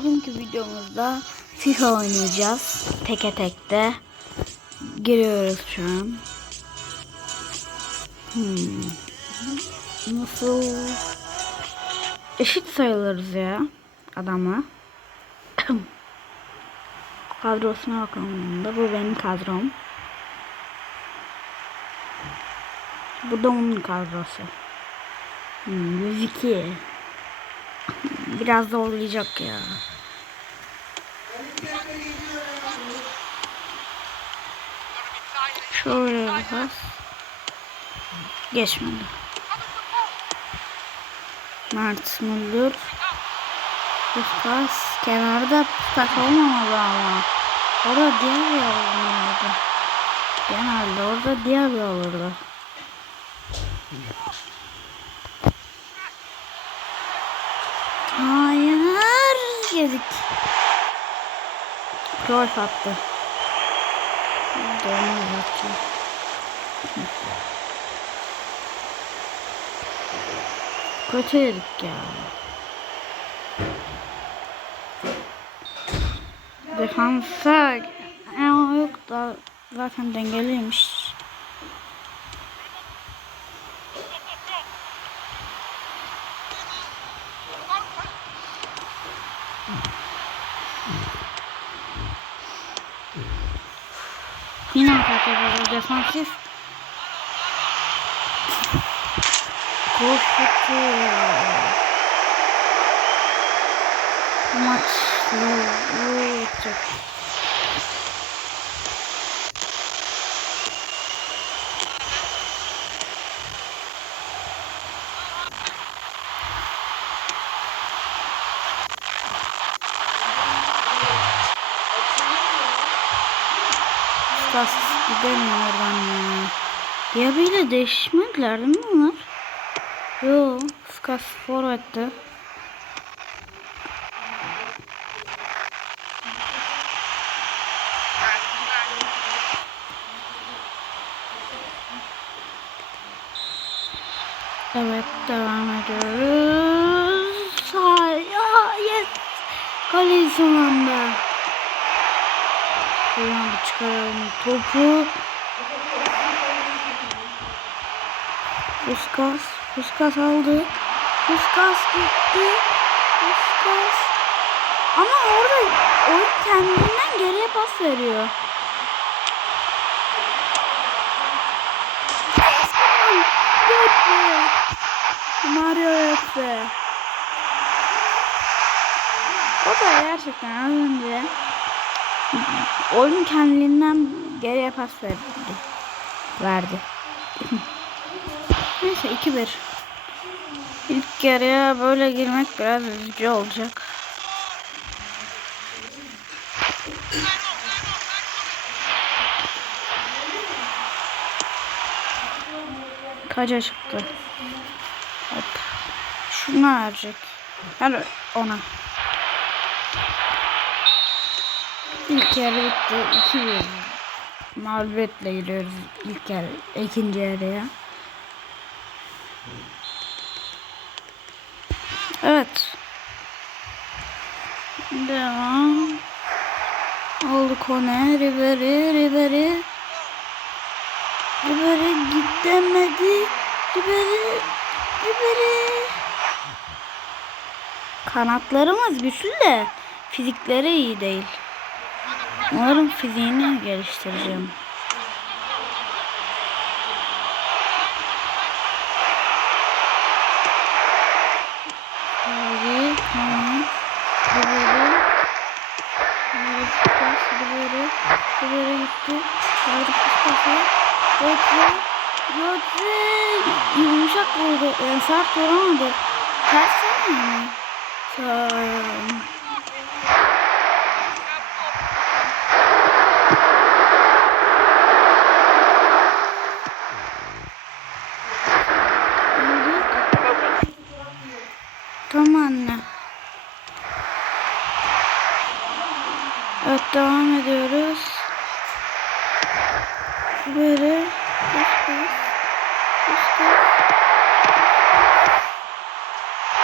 bugünkü videomuzda FIFA oynayacağız. Teke tekte. Giriyoruz şu an. Hmm. Nasıl? Eşit sayılırız ya adamla. Kadrosuna bakalım da. Bu benim kadrom. Bu da onun kadrosu. Hmm, 102. Biraz zorlayacak ya. Şöyle biraz. Geçmedi. Mert Müldür. Puskas kenarda puskas olmamalı ama. Orada diğer bir olmalıydı. Genelde orada diğer bir olurdu. Hayır. Yedik. Rol attı. Dönüyor zaten. Kötü yedik ya. Defansa ya yok da zaten dengeliymiş. Yine atak yapıyoruz defansif. Koşucu. Bu maç ne olacak? Gidemiyor oradan ya. Diaby değişmediler değil mi onlar? Yo, Skas forvette. Evet, devam ediyoruz. Hayır, yes. Kaleyi son topu. Puskas. Puskas aldı. Puskas gitti. Puskas. Ama orada oyun kendinden geriye pas veriyor. Götü. Mario Götü. O da gerçekten az önce oyun kendiliğinden geriye pas verdi. Verdi. Neyse 2-1. İlk yarıya böyle girmek biraz üzücü olacak. Kaça çıktı? Hop. Şuna verecek. Ver ona. İlk yarı bitti. 2-1. Mağlubiyetle giriyoruz ilk yarı, ikinci yarıya. Evet. Devam. Oldu Kone, Ribery, Ribery. Ribery gidemedi. Ribery, Ribery. Kanatlarımız güçlü de fizikleri iyi değil. Umarım fiziğini geliştireceğim. Abi, tamam. Böyle. Böyle böyle. Böyle gitti. Böyle tutası. Götü. Götü. Yumuşak vurdu. Yani sert vuramadı. Ters mi? Sağ. Tamam anne. Evet devam ediyoruz. Böyle.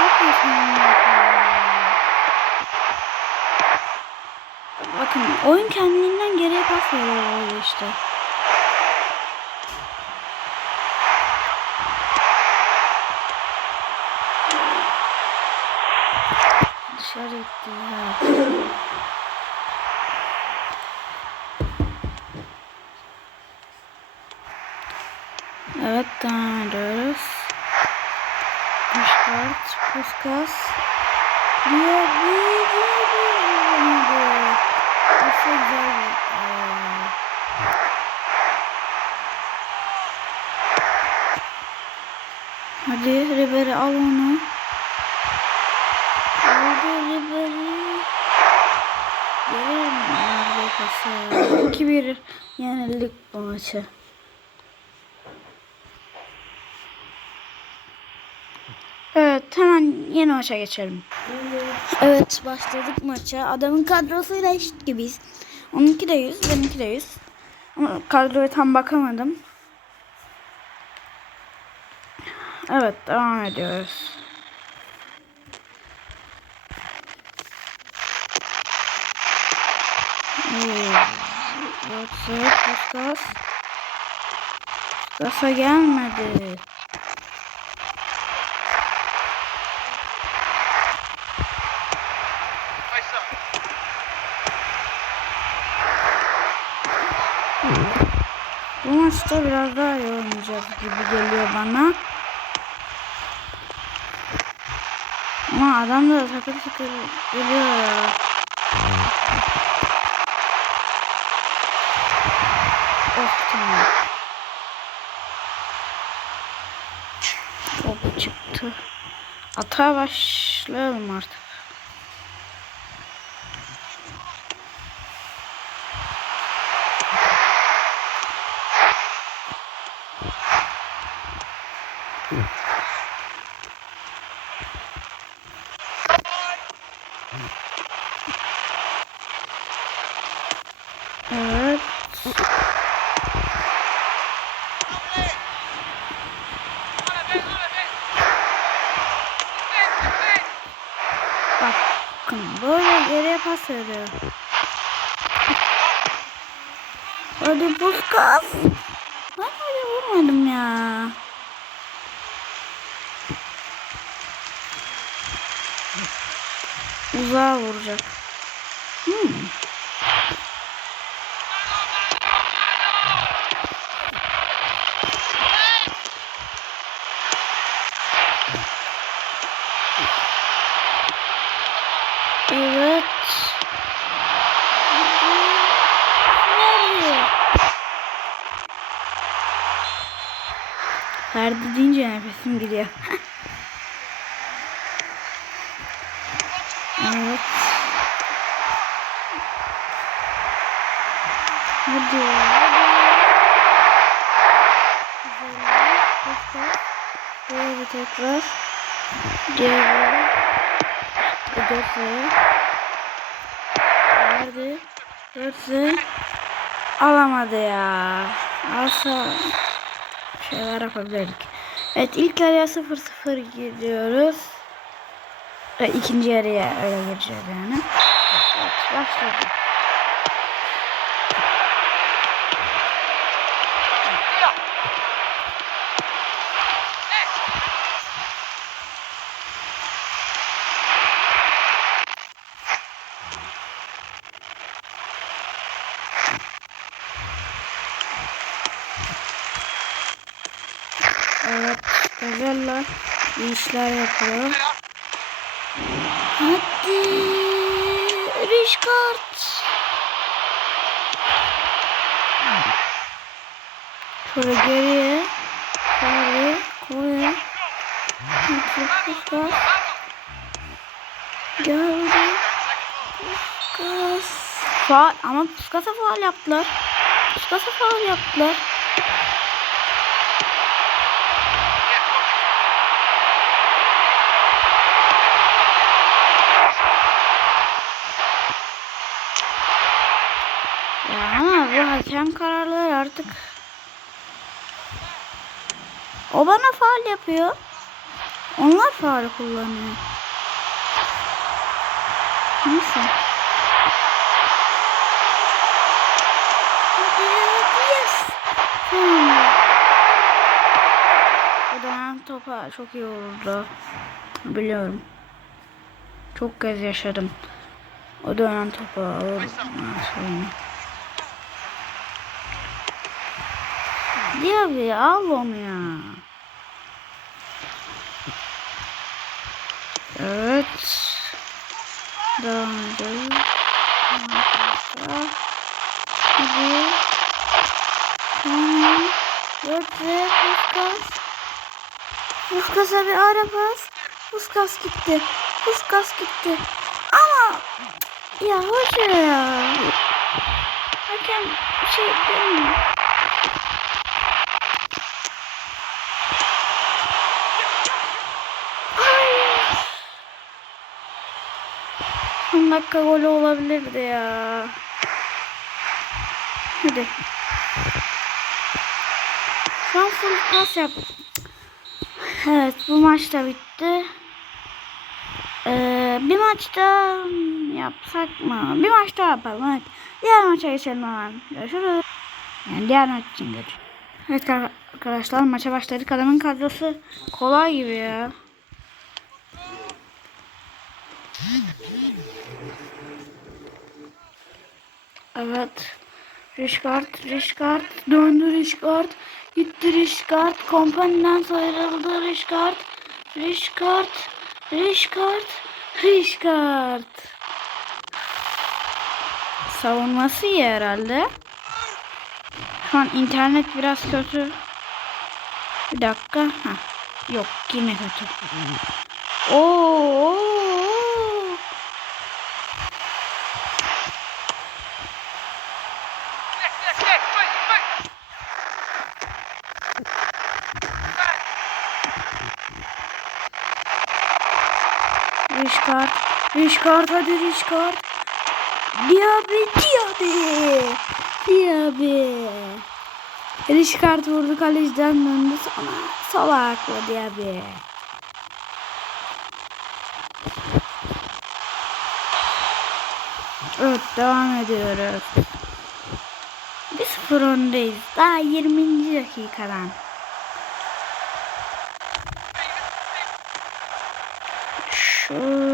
İyi sanırım. Bakın oyun kendiliğinden geriye pas veriyor işte. Dışarı gitti ya. Evet devam ediyoruz. Puskas, Puskas. Diyor, diyor. Çok güzel. Aa. Hadi Ribery al onu. Aldı Ribery. Mi? Nerede pası? 2-1 yenildik bu maçı. Evet hemen yeni maça geçelim. Evet başladık maça. Adamın kadrosuyla eşit gibiyiz. Onunki de 100, benimki de 100. Ama kadroya tam bakamadım. Evet devam ediyoruz. Yoksa Puskas Puskas'a gelmedi. Bu maçta biraz daha iyi oynayacağız gibi geliyor bana. Ama adam da takır takır geliyor ya. Oh tamam. Top çıktı. Ata başlayalım artık. Evet. Bakın böyle geriye pas veriyor. Hadi Puskas. Ben öyle vurmadım ya. Uzağa vuracak. Hmm. Evet. Ferdi. Ferdi deyince nefesim gidiyor. evet. Hadi. Hadi. Böyle tekrar. Diğer. Dörtlü. Verdi. Dörtlü. Alamadı ya. Alsa şeyler yapabilirdik. Evet ilk yarıya 0-0 gidiyoruz. E, ikinci yarıya öyle gireceğiz yani. Evet başladı. Evet, Gazella iyi işler yapıyor. Hadi, Rişkart. Şöyle geriye, şöyle, koya. Puskas. Geldi. Puskas. Faal, ama Puskas'a faal yaptılar. Puskas'a faal yaptılar. Hakem kararları artık. O bana faal yapıyor. Onlar faal kullanıyor. Neyse. Yes. Hmm. Bu dönem topa çok iyi olurdu. Biliyorum. Çok kez yaşadım. O dönem topa alırım. Sonra. Diye al onu ya. Evet. Devam. Arkadaşlar. Hadi. Tamam. Dört ve Puskas. Puskas'a bir ara pas. Puskas gitti. Puskas gitti. Ama ya hoca ya. Hakem şey demiyor. Hayır. Son dakika golü olabilirdi ya. Hadi. Şu an full pas yap. Evet bu maç da bitti. Ee, bir maç daha yapsak mı? Bir maç daha yapalım. Evet. Diğer maça geçelim hemen. Görüşürüz. Yani diğer maç için görüşürüz. Evet arkadaşlar maça başladık. Adamın kadrosu kolay gibi ya. Evet. Rişkart, Rişkart, döndü Rişkart, gitti Rişkart, kompaniden ayrıldı Rişkart, Rişkart, Rişkart, Rişkart. Savunması iyi herhalde. Şu an internet biraz kötü. Bir dakika. Ha. Yok yine kötü. Oo, oo. Rişkart hadi Rişkart. Diaby, Diaby. Diaby. Rişkart vurdu kaleciden döndü sonra salakla Diaby. Evet devam ediyoruz. 1-0 öndeyiz. Daha 20. dakikadan. Şöyle.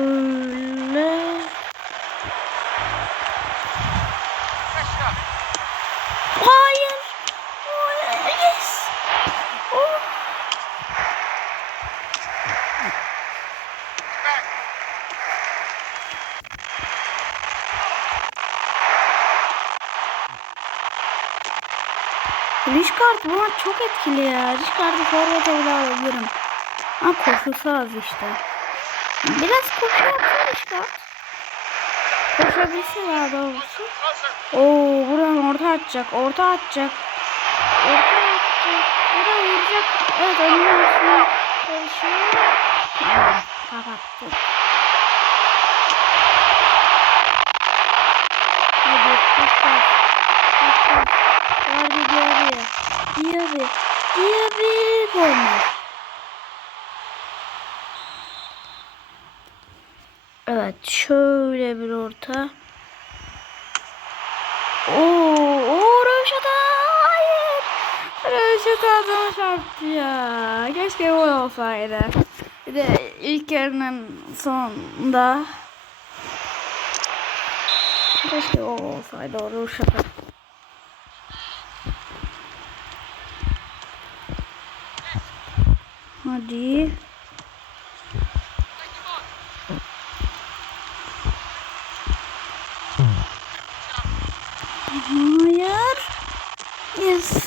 Rişkart bu maç çok etkili ya. Rişkart'ı forvete bile alabilirim. Ama koşusu az işte. Biraz koşu yapsa Rişkart. Koşabilse daha doğrusu. Oo buradan orta atacak. Orta atacak. Orta atacak. Burada vuracak. Evet önüne açmaya çalışıyor. Tamam. Orta. Oo, oo Röveşata. Hayır. Röveşata adama çarptı ya. Keşke gol olsaydı. Bir de ilk yarının sonunda. Keşke gol olsaydı o Röveşata. Hadi. Hayır. Yes.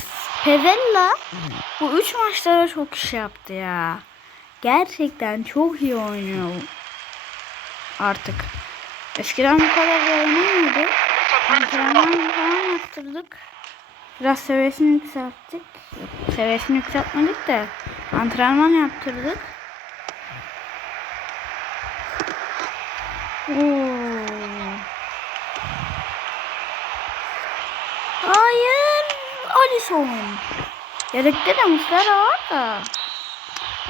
Pevella bu üç maçlara çok iş yaptı ya. Gerçekten çok iyi oynuyor artık. Eskiden bu kadar iyi oynamıyordu. Antrenman falan yaptırdık. Biraz seviyesini yükselttik. Seviyesini yükseltmedik de antrenman yaptırdık. Oo. Hayır. Alisson. Yedekte de Muslera var da.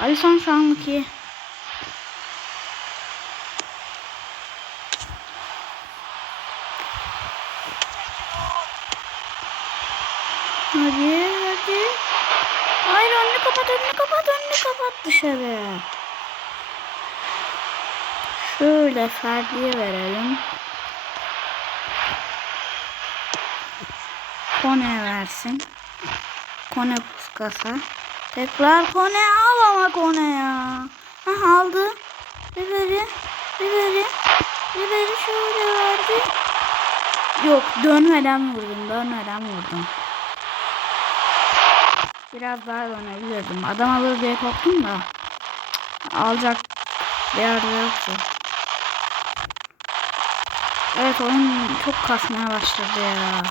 Alisson şu anlık iyi. Hadi hadi. Hayır önünü kapat önünü kapat önünü kapat dışarı. Şöyle Ferdi'ye verelim. Kone versin. Kone puskasa. Tekrar Kone al ama Kone ya. Ha aldı. Riveri. Riveri. Riveri şöyle verdi. Yok dönmeden vurdum. Dönmeden vurdum. Biraz daha dönebilirdim. Adam alır diye korktum da. Alacak bir yerde yoktu. Evet oyun çok kasmaya başladı ya.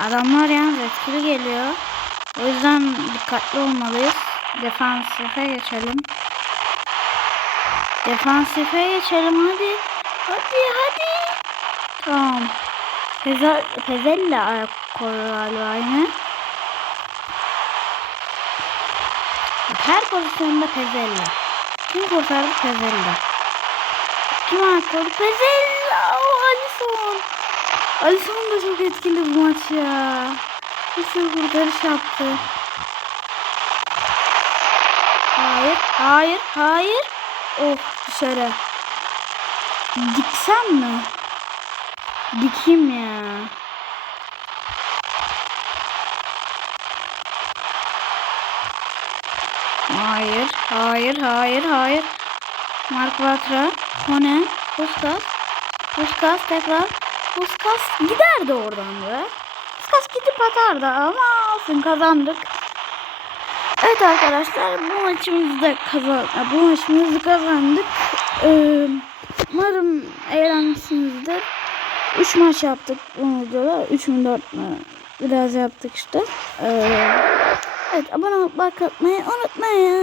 Adamlar yalnız etkili geliyor. O yüzden dikkatli olmalıyız. Defansife geçelim. Defansife geçelim hadi. Hadi hadi. Tamam. Pezel, Pezelle ayak koyuyor galiba yine. Her pozisyonda Pezelle. Kim kurtardı Pezelle? Kim ayak koydu? Pezelle. Oh, Alisson. Alisson da çok etkili bu maç ya. Bir sürü kurtarış yaptı. Hayır, hayır, hayır. Oh dışarı. Diksem mi? Dikeyim ya. Hayır, hayır, hayır, hayır. Mark Vatra, Kone, Puskas, Puskas tekrar, Puskas giderdi oradan be. Puskas gidip atardı ama olsun kazandık. Evet arkadaşlar bu maçımızda kazan bu maçımızı kazandık. Ee, umarım eğlenmişsinizdir. 3 maç yaptık bu videoda. 3 mü 4 mü biraz yaptık işte. Ee, evet abone olup like atmayı unutmayın.